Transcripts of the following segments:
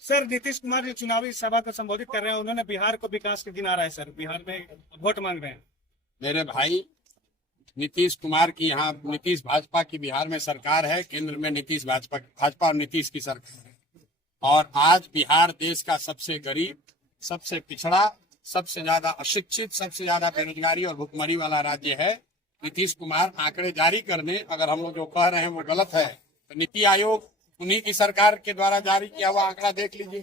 Sir Nitish Kumar जो चुनावी सभा को संबोधित कर रहे हैं, उन्होंने बिहार को विकास के गिना रहा है। सर बिहार में वोट मांग रहे हैं। मेरे भाई, नीतीश कुमार की यहाँ नीतीश भाजपा की बिहार में सरकार है, केंद्र में नीतीश भाजपा और नीतीश की सरकार है। और आज बिहार देश का सबसे गरीब, सबसे पिछड़ा, सबसे ज्यादा अशिक्षित, सबसे ज्यादा बेरोजगारी और भुखमरी वाला राज्य है। नीतीश कुमार आंकड़े जारी करने, अगर हम लोग जो कह रहे हैं वो गलत है, तो नीति आयोग उन्हीं की सरकार के द्वारा जारी किया हुआ आंकड़ा देख लीजिए।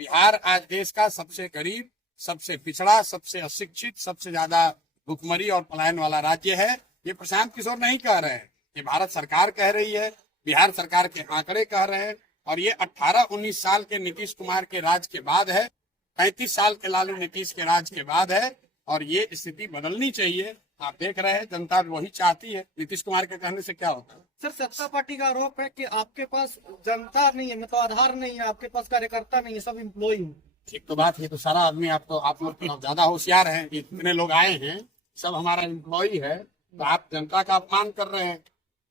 बिहार आज देश का सबसे गरीब, सबसे पिछड़ा, सबसे अशिक्षित, सबसे ज्यादा भुखमरी और पलायन वाला राज्य है। ये प्रशांत किशोर नहीं कह रहे हैं, ये भारत सरकार कह रही है, बिहार सरकार के आंकड़े कह रहे हैं। और ये 18-19 साल के नीतीश कुमार के राज के बाद है, 35 साल के लालू नीतीश के राज के बाद है। और ये स्थिति बदलनी चाहिए। आप देख रहे हैं, जनता वही चाहती है। नीतीश कुमार के कहने से क्या होता है? सर सत्ता पार्टी का आरोप है कि आपके पास जनता नहीं है, मतलब आधार नहीं है, आपके पास कार्यकर्ता नहीं है, सब इम्प्लॉई है। ठीक तो बात है, तो सारा आदमी आप लोग ज्यादा होशियार हैं कि इतने लोग आए हैं, सब हमारा एम्प्लॉई है, तो आप जनता का अपमान कर रहे हैं।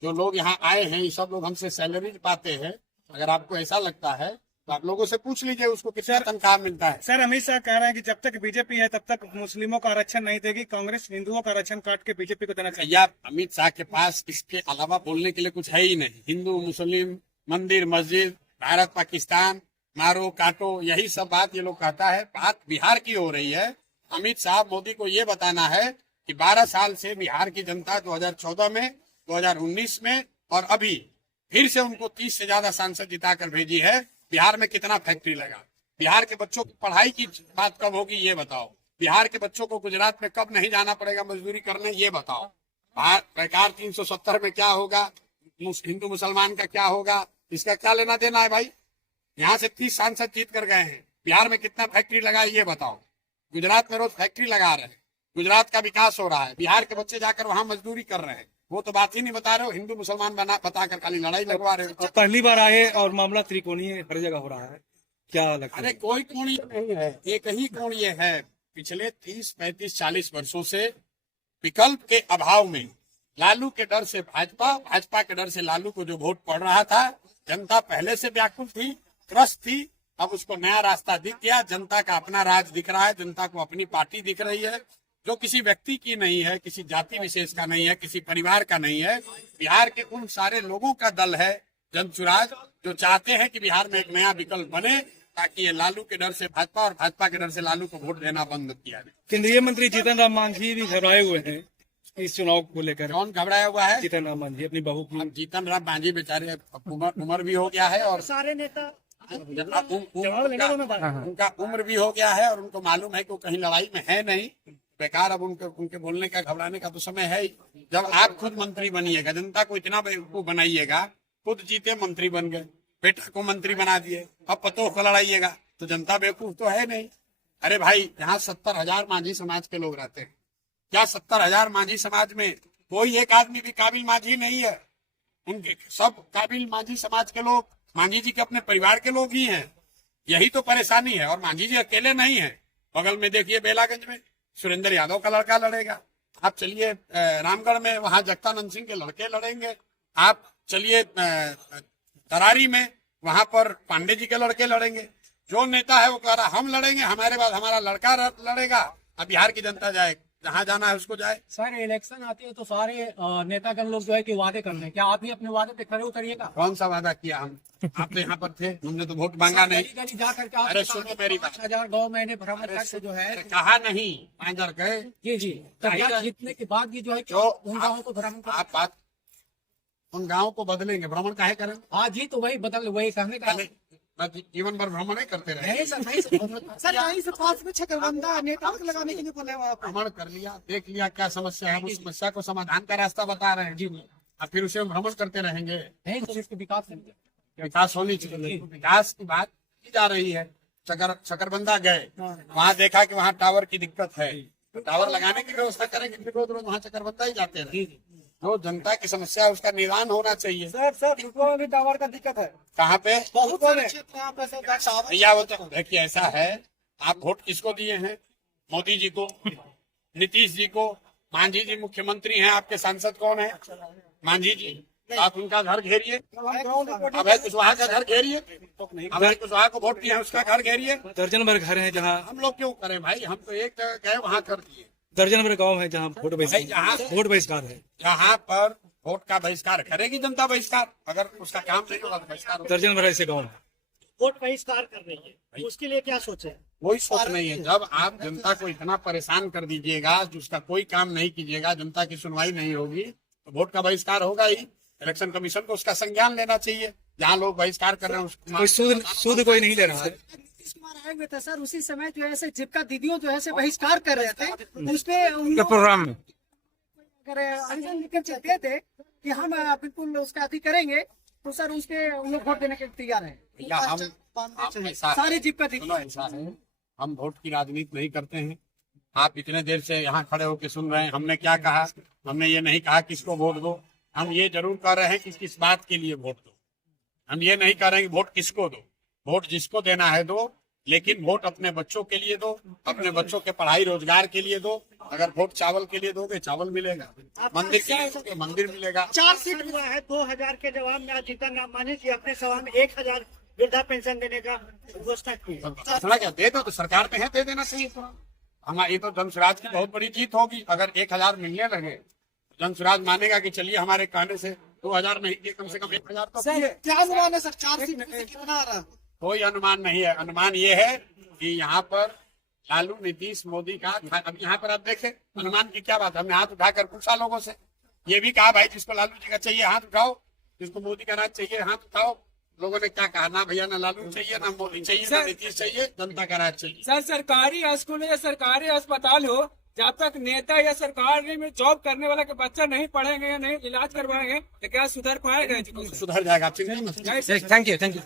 जो लोग यहाँ आए हैं, ये सब लोग हमसे सैलरी पाते हैं। अगर आपको ऐसा लगता है तो आप लोगों से पूछ लीजिए उसको कितना तनख्वाह मिलता है। सर अमित शाह कह रहे हैं कि जब तक बीजेपी है तब तक मुस्लिमों का आरक्षण नहीं देगी, कांग्रेस हिंदुओं का आरक्षण काट के बीजेपी को देना चाहिए। या अमित शाह के पास इसके अलावा बोलने के लिए कुछ है ही नहीं। हिंदू मुस्लिम, मंदिर मस्जिद, भारत पाकिस्तान, मारो काटो, यही सब बात ये लोग कहता है। बात बिहार की हो रही है। अमित शाह मोदी को ये बताना है कि 12 साल से बिहार की जनता 2014 में, 2019 में और अभी फिर से उनको 30 से ज्यादा सांसद जिताकर भेजी है। बिहार में कितना फैक्ट्री लगा? बिहार के बच्चों की पढ़ाई की बात कब होगी ये बताओ। बिहार के बच्चों को गुजरात में कब नहीं जाना पड़ेगा मजदूरी करने ये बताओ। सरकार 370 में क्या होगा, हिंदू मुसलमान का क्या होगा, इसका क्या लेना देना है भाई? यहाँ से 30 सांसद जीत कर गए हैं, बिहार में कितना फैक्ट्री लगा ये बताओ। गुजरात में रोज फैक्ट्री लगा रहे हैं, गुजरात का विकास हो रहा है, बिहार के बच्चे जाकर वहाँ मजदूरी कर रहे हैं, वो तो बात ही नहीं बता रहे हो। हिंदू मुसलमान बताकर खाली लड़ाई लगवा रहे हो। पहली बार आए और मामला त्रिकोणीय हर जगह हो रहा है, क्या लगता है? अरे कोई कोणीय नहीं है, एक ही कोणीय है। पिछले 30, 35, 40 वर्षों से विकल्प के अभाव में लालू के डर से भाजपा, भाजपा के डर से लालू को जो वोट पड़ रहा था, जनता पहले से व्याकुल थी, त्रस्त थी। अब उसको नया रास्ता दिख गया, जनता का अपना राज दिख रहा है, जनता को अपनी पार्टी दिख रही है, जो किसी व्यक्ति की नहीं है, किसी जाति विशेष का नहीं है, किसी परिवार का नहीं है। बिहार के उन सारे लोगों का दल है जनसुराज, जो चाहते हैं कि बिहार में एक नया विकल्प बने, ताकि ये लालू के डर से भाजपा और भाजपा के डर से लालू को वोट देना बंद किया जाए। केंद्रीय मंत्री जीतन राम मांझी भी घबराए हुए हैं इस चुनाव को लेकर। कौन घबराया हुआ है? जीतन राम मांझी अपनी बहू की। जीतन राम मांझी बेचारे उम्र भी हो गया है और सारे नेता उनका उम्र भी हो गया है और उनको मालूम है कि वो कहीं लड़ाई में है नहीं। बेकार अब उनके बोलने का, घबराने का तो समय है ही। जब आप खुद मंत्री बनिएगा, जनता को इतना बेवकूफ बनाइएगा, खुद जीते मंत्री बन गए, बेटा को मंत्री बना दिए, अब पतों को लड़ाइएगा, तो जनता बेवकूफ तो है नहीं। अरे भाई, यहाँ 70,000 मांझी समाज के लोग रहते हैं। क्या 70,000 मांझी समाज में कोई एक आदमी भी काबिल मांझी नहीं है? उनके सब काबिल मांझी समाज के लोग मांझी जी के अपने परिवार के लोग ही हैं। यही तो परेशानी है। और मांझी जी अकेले नहीं है, बगल में देखिए बेलागंज में सुरेंद्र यादव का लड़का लड़ेगा। आप चलिए रामगढ़ में, वहां जगतानंद सिंह के लड़के लड़ेंगे। आप चलिए तरारी में, वहां पर पांडे जी के लड़के लड़ेंगे। जो नेता है वो कह रहा हम लड़ेंगे, हमारे बाद हमारा लड़का लड़ेगा। अब बिहार की जनता जाए, जहाँ जाना है उसको जाए। सर इलेक्शन आती है तो सारे नेतागण लोग जो है कि वादे करते हैं, क्या आप भी अपने वादे पे खरे उतरिएगा? कौन सा वादा किया हम? आप तो यहाँ पर थे, हमने तो वोट मांगा नहीं। गली जा करके अरे सुनो मेरी बात, 5,000 गाँव मैंने भ्रमण करके जो है कहा नहीं 5,000 गए जी तो क्या जीतने के बाद भी जो है जो उन गाँवों को भ्रमण कर। आप बात उन गाँव को बदलेंगे, भ्रमण काहे करें? हाँ जी, तो वही बदल, वही कहने का जीवन भर भ्रमण नहीं करते रहे। नहीं सर, नहीं सर यहीं से पास में छकरबंदा नेता लगाने के लिए बोले आप भ्रमण कर लिया, देख लिया क्या समस्या है, उस समस्या को समाधान का रास्ता बता रहे हैं। जी अब फिर उसे भ्रमण करते रहेंगे? नहीं तो इसके विकास करेंगे। विकास होनी चाहिए, विकास की बात की जा रही है। शकरबंदा गए, वहाँ देखा कि वहाँ टावर की दिक्कत है, तो टावर लगाने की व्यवस्था करेंगे। फिर रोज रोज वहाँ शकरबंदा ही जाते हैं। जो जनता की समस्या है उसका निदान होना चाहिए। सर में भी टावर का दिक्कत है। कहाँ पे? बहुत भैया वो तो देखिए ऐसा है, आप वोट किसको दिए हैं? मोदी जी को, नीतीश जी को। मांझी जी मुख्यमंत्री हैं, आपके सांसद कौन है? मांझी जी। आप उनका घर घेरिए, अभय कुशवाहा का घर घेरिए, अभय कुशवाहा को वोट दिया उसका घर घेरिए। दर्जन भर घर हैं जहाँ, हम लोग क्यों करें भाई, हम तो एक जगह गए वहाँ कर दिए। दर्जन भर गांव है जहाँ वोट जहाँ वोट बहिष्कार है। जहाँ पर वोट का बहिष्कार करेगी जनता बहिष्कार, अगर उसका काम नहीं होगा तो बहिष्कार होगा। दर्जन भर ऐसे गाँव है। वोट बहिष्कार कर रही है, उसके लिए क्या सोचे? कोई सोच नहीं है। जब आप जनता को इतना परेशान कर दीजिएगा, उसका कोई काम नहीं कीजिएगा, जनता की सुनवाई नहीं होगी, तो वोट का बहिष्कार होगा ही। इलेक्शन कमीशन को उसका संज्ञान लेना चाहिए। जहाँ लोग बहिष्कार कर रहे हैं कोई सूद कोई नहीं ले रहा है। नीतीश कुमार आए हुए थे सर, उसी समय जो है जीविका दीदियों जो है बहिष्कार कर रहे थे, उसपे उन लोग प्रोग्राम में अगर आवेदन लिखकर चलते थे कि हम बिल्कुल उसका अति करेंगे, तो सर उसके उन लोग वोट देने के लिए तैयार है। या हम ऐसा है, सारी जीविका दीदी सुनो ऐसा है, हम वोट की राजनीति नहीं करते हैं। आप इतने देर से यहाँ खड़े होकर सुन रहे हैं, हमने क्या कहा? हमने ये नहीं कहा किसको वोट दो, हम ये जरूर कह रहे हैं कि किस बात के लिए वोट दो। हम ये नहीं कह रहे हैं कि वोट किसको दो, वोट जिसको देना है दो, लेकिन वोट अपने बच्चों के लिए दो, अपने बच्चों के पढ़ाई रोजगार के लिए दो। अगर वोट चावल के लिए दोगे चावल मिलेगा, मंदिर के लिए दोगे मंदिर मिलेगा। 4 सीट हुआ है, 2000 के जवाब में आज जीतन राम मांझी जी अपने सभा में 1000 वृद्धा पेंशन देने का घोषणा की। घोषणा क्या दे दो, तो सरकार पे है, दे देना चाहिए। हमारी ये तो जनसुराज की बहुत बड़ी जीत होगी। अगर 1000 मिलने लगे, जनसुराज मानेगा कि चलिए हमारे कहने से 2000 नहीं दिए, कम से कम 1000 तो दिए। क्या अनुमान है सर, 4 सीट में से कितना आ रहा? कोई अनुमान नहीं है। अनुमान ये है कि यहाँ पर लालू, नीतीश, मोदी का, अब यहाँ पर आप देखें अनुमान की क्या बात है। हमने हाथ उठाकर पूछा लोगों से, ये भी कहा भाई जिसको लालू जी का चाहिए हाथ उठाओ, जिसको मोदी का राज चाहिए हाथ उठाओ। लोगों ने क्या कहा? ना भैया, ना लालू चाहिए, ना मोदी चाहिए, ना नीतीश चाहिए, जनता का राज चाहिए। सर, सरकारी स्कूल या सरकारी अस्पताल हो, जब तक नेता या सरकार में जॉब करने वाला के बच्चा नहीं पढ़ेंगे या नहीं इलाज करवाएंगे, तो क्या सुधर पाएगा? सुधर जाएगा। Thank you.